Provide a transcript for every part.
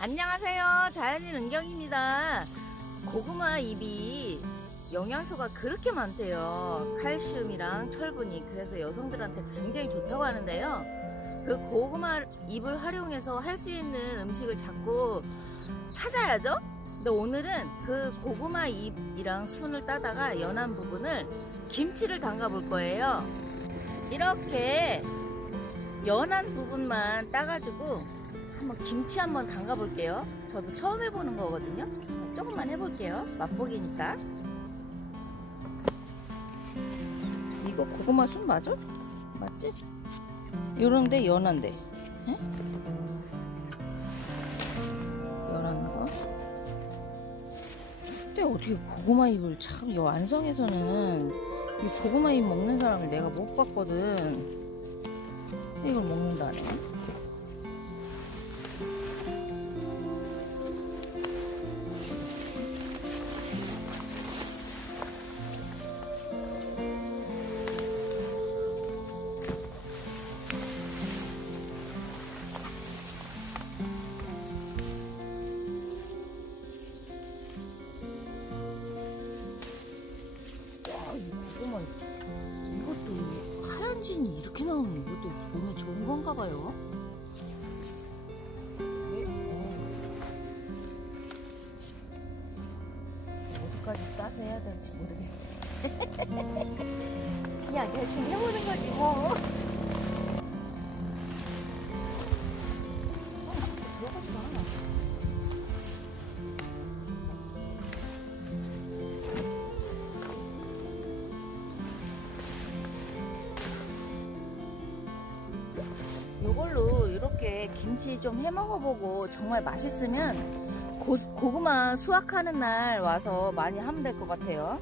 안녕하세요. 자연인 은경입니다. 고구마 잎이 영양소가 그렇게 많대요. 칼슘이랑 철분이. 그래서 여성들한테 굉장히 좋다고 하는데요. 그 고구마 잎을 활용해서 할 수 있는 음식을 자꾸 찾아야죠? 근데 오늘은 그 고구마 잎이랑 순을 따다가 연한 부분을 김치를 담가 볼 거예요. 이렇게 연한 부분만 따가지고 한번 김치 한번 담가 볼게요. 저도 처음 해보는 거거든요. 조금만 해볼게요. 맛보기니까. 이거 고구마 순 맞아? 맞지? 요런데 연한데. 에? 연한 거. 근데 어떻게 고구마 잎을 참, 요 안성에서는 이 고구마 잎 먹는 사람을 내가 못 봤거든. 이걸 먹는다네. 이 이렇게 나오면 이것도 몸에 좋은 건가 봐요. 어디까지 따서 해야 될지 모르겠네. 그냥 대충 해보는 거지 뭐. 김치 좀 해 먹어보고 정말 맛있으면 고, 고구마 수확하는 날 와서 많이 하면 될 것 같아요.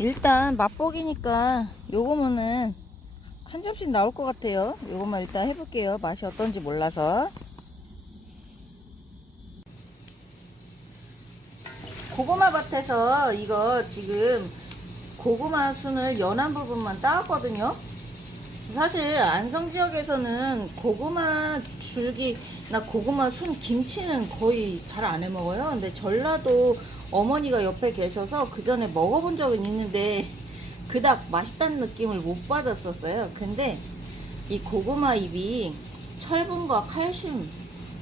일단 맛보기니까 요거면은 한 접시 나올 것 같아요. 요것만 일단 해볼게요. 맛이 어떤지 몰라서. 고구마 밭에서 이거 지금 고구마 순을 연한 부분만 따왔거든요. 사실 안성 지역에서는 고구마 줄기 나 고구마 순 김치는 거의 잘 안 해 먹어요. 근데 전라도 어머니가 옆에 계셔서 그 전에 먹어본 적은 있는데 그닥 맛있다는 느낌을 못 받았었어요. 근데 이 고구마 잎이 철분과 칼슘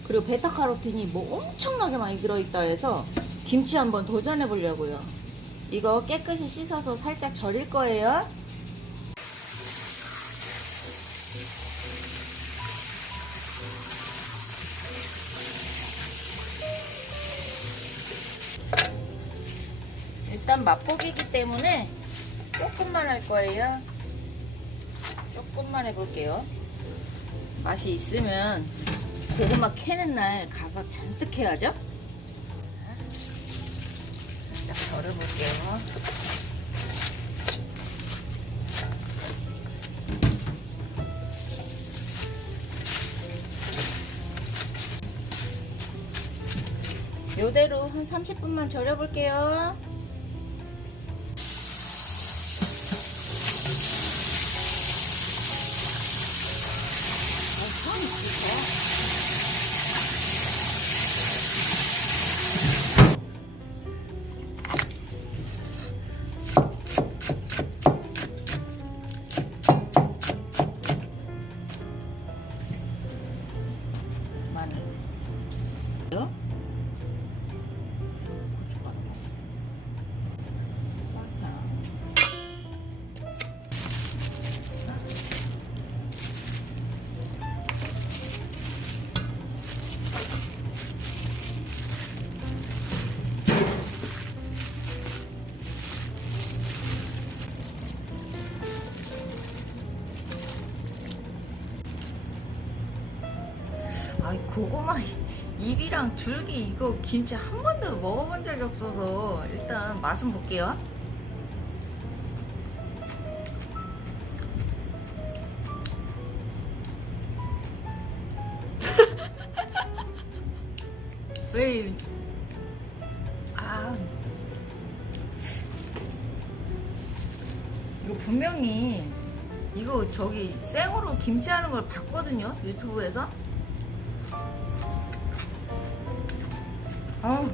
그리고 베타카로틴이 뭐 엄청나게 많이 들어있다 해서 김치 한번 도전해 보려고요. 이거 깨끗이 씻어서 살짝 절일 거예요. 일단 맛보기이기 때문에 조금만 할 거예요. 조금만 해볼게요. 맛이 있으면 고구마 캐는 날 가서 잔뜩 해야죠. 살짝 덜어볼게요. 요대로 한 30분만 절여볼게요. Ai, que bom. 아이 고구마 잎이랑 줄기 이거 김치 한 번도 먹어본 적이 없어서 일단 맛은 볼게요. 왜? 아 이거 분명히 이거 저기 생으로 김치 하는 걸 봤거든요 유튜브에서. 어,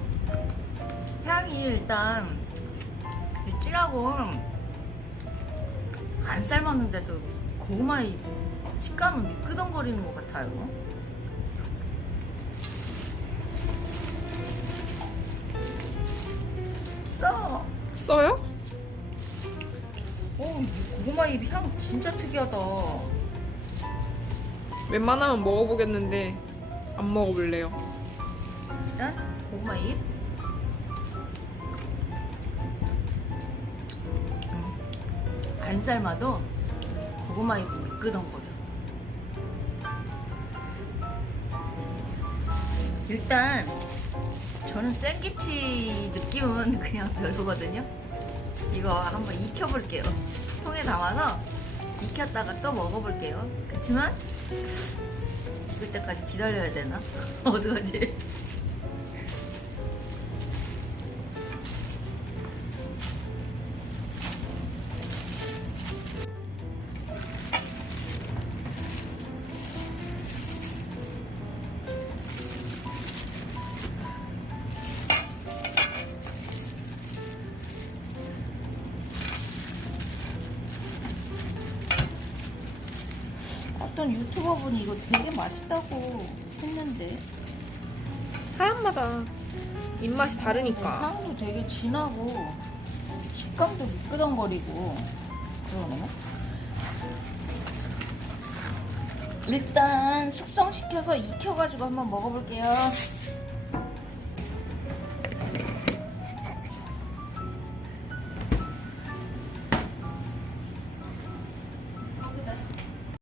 향이 일단 진하고 안 삶았는데도 고구마의 식감은 미끄덩거리는 것 같아요. 써. 써요? 어, 이 고구마 잎 향 진짜 특이하다. 웬만하면 먹어보겠는데 안 먹어볼래요. 일단 고구마 잎. 음, 안 삶아도 고구마 잎이 미끄덩거려. 일단 저는 생김치 느낌은 그냥 별로거든요. 이거 한번 익혀볼게요. 통에 담아서 익혔다가 또 먹어볼게요. 그렇지만 익을 때까지 기다려야 되나? 어떡하지? 어떤 유튜버 분이 이거 되게 맛있다고 했는데 사람마다 입맛이 다르니까. 향도 되게 진하고 식감도 미끄덩거리고 그러네. 일단 숙성시켜서 익혀가지고 한번 먹어볼게요.